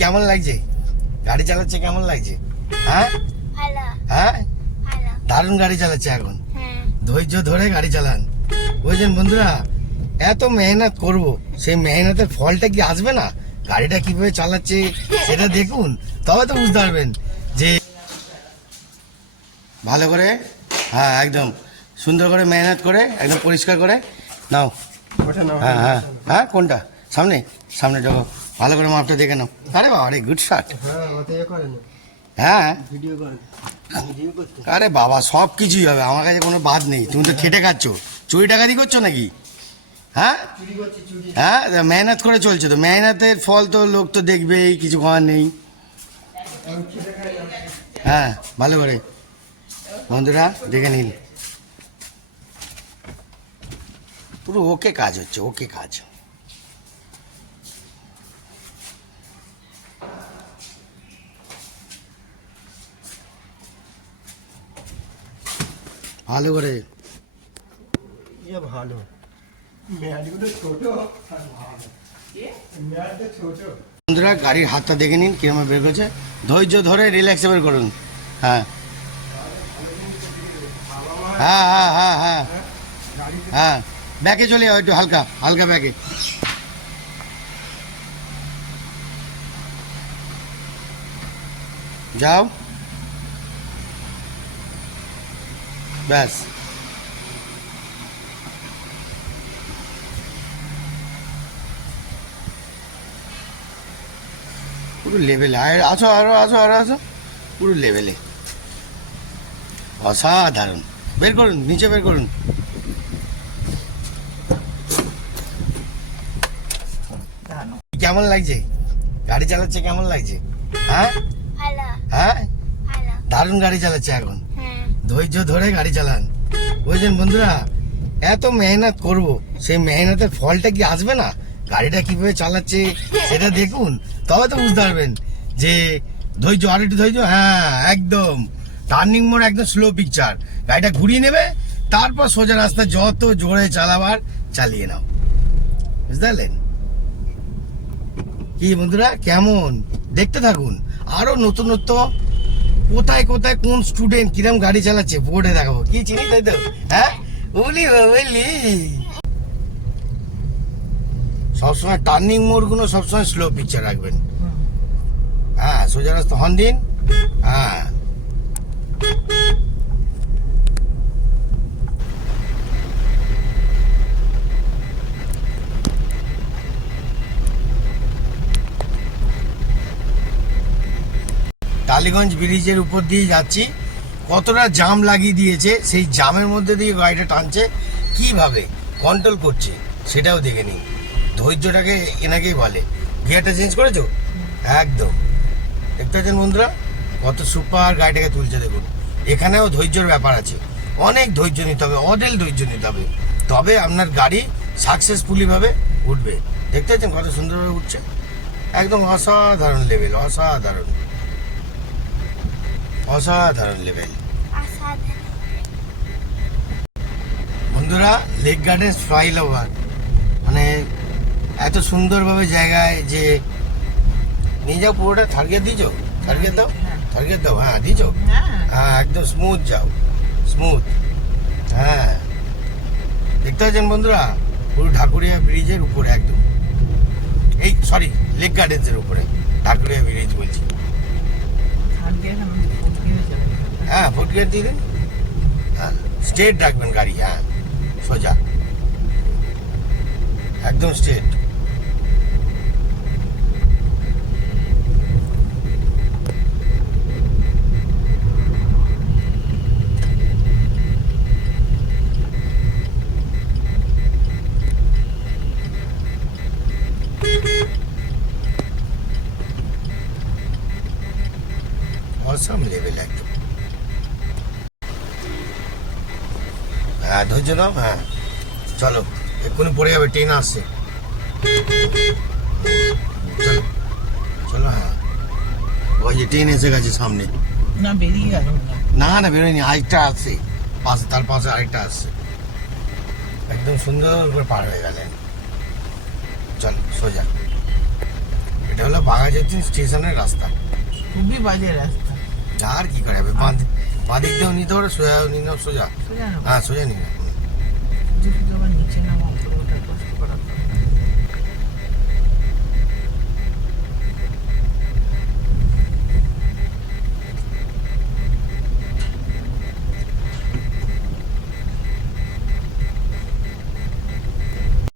কেমন লাগছে? গাড়ি চালাচ্ছে কেমন লাগছে? হ্যাঁ ভালো হ্যাঁ ভালো দারুণ গাড়ি চালাচ্ছে এখন। হ্যাঁ ধৈর্য ধরে গাড়ি চালান। বুঝলেন বন্ধুরা, এত মেহনত করব, সেই মেহনতের ফলটা কি আসবে না? গাড়িটা কিভাবে চালাচ্ছে সেটা দেখুন, তবে তো বুঝতে পারবেন যে ভালো করে। হ্যাঁ একদম সুন্দর করে মেহনত করে একদম পরিষ্কার করে নাও। হ্যাঁ হ্যাঁ হ্যাঁ কোনটা? সামনে সামনে দেখো, ভালো করে মাপটা দেখে নাও। আরে বাবা, আরে গুড শট। হ্যাঁ আরে বাবা, সব কিছুই হবে, আমার কাছে কোনো বাদ নেই। তুমি তো খেটে খাচ্ছ, চুরি ডাকাতি করছো নাকি? হ্যাঁ হ্যাঁ মেহনত করে চলছে, তো মেহনতের ফল তো লোক তো দেখবেই, কিছু করার নেই। হ্যাঁ ভালো করে বন্ধুরা দেখে নিন, পুরো ওকে কাজ হচ্ছে, ওকে কাজ। ভালো করে ভালো বন্ধুরা, গাড়ির হাতটা দেখে নিন কিরকম বের করছে। ধৈর্য ধরে রিল্যাক্সে বের করুন। হ্যাঁ হ্যাঁ হ্যাঁ হ্যাঁ হ্যাঁ হ্যাঁ ব্যাকে চলে যাও, একটু হালকা হালকা ব্যাকে। যাও ব্যাস। পুরো লেভেলে আসো, আরো আসো, আরো আসো, পুরো লেভেলে অসাধারণ। বের করুন, নিচে বের করুন। কেমন লাগছে? গাড়ি চালাচ্ছে কেমন লাগছে? হ্যাঁ ভালো হ্যাঁ ভালো দারুণ গাড়ি চালাচ্ছে এখন। হ্যাঁ ধৈর্য ধরে গাড়ি চালান। বুঝলেন বন্ধুরা, এত মেহনত করব, সেই মেহনতের ফলটা কি আসবে না? গাড়িটা কিভাবে চালাচ্ছে সেটা দেখুন, তবে তো বুঝতে পারবেন যে ধৈর্য, আর একটু ধৈর্য। হ্যাঁ একদম টার্নিং মোড় একদম স্লো পিকচার, গাড়িটা ঘুরিয়ে নেবে, তারপর সোজা রাস্তা যত জোরে চালাবার চালিয়ে নাও। বুঝতে পারলেন কি বন্ধুরা? কেমন দেখতে থাকুন, আরো নতুনত্ব কোথায় কোথায় কোন স্টুডেন্ট কিরম গাড়ি চালাচ্ছে বোর্ডে দেখাবো। কি চিনি তাই তো? হ্যাঁ বলি বলি, সবসময় টার্নিং মোড় গুলো সবসময় স্লো পিকচার রাখবেন। হ্যাঁ সোজা রাস্তা হর্ন দিন। হ্যাঁ টালিগঞ্জ ব্রিজের উপর দিয়ে যাচ্ছি, কতটা জাম লাগিয়ে দিয়েছে, সেই জামের মধ্যে দিয়ে গাড়িটা টানছে, কিভাবে কন্ট্রোল করছে সেটাও দেখে নিন। ধৈর্যটাকে এনাকেই বলে। গিয়ারটা চেঞ্জ করেছো একদম, দেখতে পাচ্ছেন বন্ধুরা কত সুপার গাড়িটাকে তুলছে দেখুন। এখানেও ধৈর্যের ব্যাপার আছে, অনেক ধৈর্য নিতে হবে, অডেল ধৈর্য নিতে হবে, তবে আপনার গাড়ি সাকসেসফুলি ভাবে উঠবে। দেখতে পাচ্ছেন কত সুন্দরভাবে উঠছে, একদম অসাধারণ লেভেল, অসাধারণ অসাধারণ লেভেল। অসাধারণ বন্ধুরা, লেক গার্ডেন ফ্লাইওভার মানে এত সুন্দরভাবে জায়গায় যে নিয়ে যাও, পুরোটা থার্ড গিয়ার দিয়েছো? থার্ড গিয়ার দাও, থার্ড গিয়ার দাও। হ্যাঁ দিয়েছো? হ্যাঁ একদম স্মুথ যাও, স্মুথ। হ্যাঁ দেখতে পাচ্ছেন বন্ধুরা, পুরো ঢাকুরিয়া ব্রিজের উপরে একদম, এই সরি লেক গার্ডেন্সের উপরে, ঢাকুরিয়া ব্রিজ বলছি। হ্যাঁ ফুট গিয়ার দিয়ে দিন। হ্যাঁ স্ট্রেট রাখবেন গাড়ি, হ্যাঁ সোজা একদম স্ট্রেট। অসাম লেভেল একদম। হ্যাঁ ধৈর্য নাও। হ্যাঁ চলো, এক্ষুনি পড়ে যাবে, ট্রেন আসছে। চলো চলো, হ্যাঁ ওই যে ট্রেন এসে গেছে সামনে। না বেরিয়ে গেল না না বেরোয়নি, আরেকটা আসছে পাশে, তার পাশে আরেকটা আসছে, একদম সুন্দর করে পার হয়ে গেলেন। চল সোজা, এটা হলো বাঘাযতীন স্টেশনের রাস্তা। খুবই বাজে রাস্তা। আর কি করে হবে, বাঁদিক দিয়েও নিতে পারে, সোজা নিলেও সোজা। সোজা না হ্যাঁ সোজা নিলাম। কিছু কিছু আবার নিচে নামা উপরে ওঠা কষ্ট করার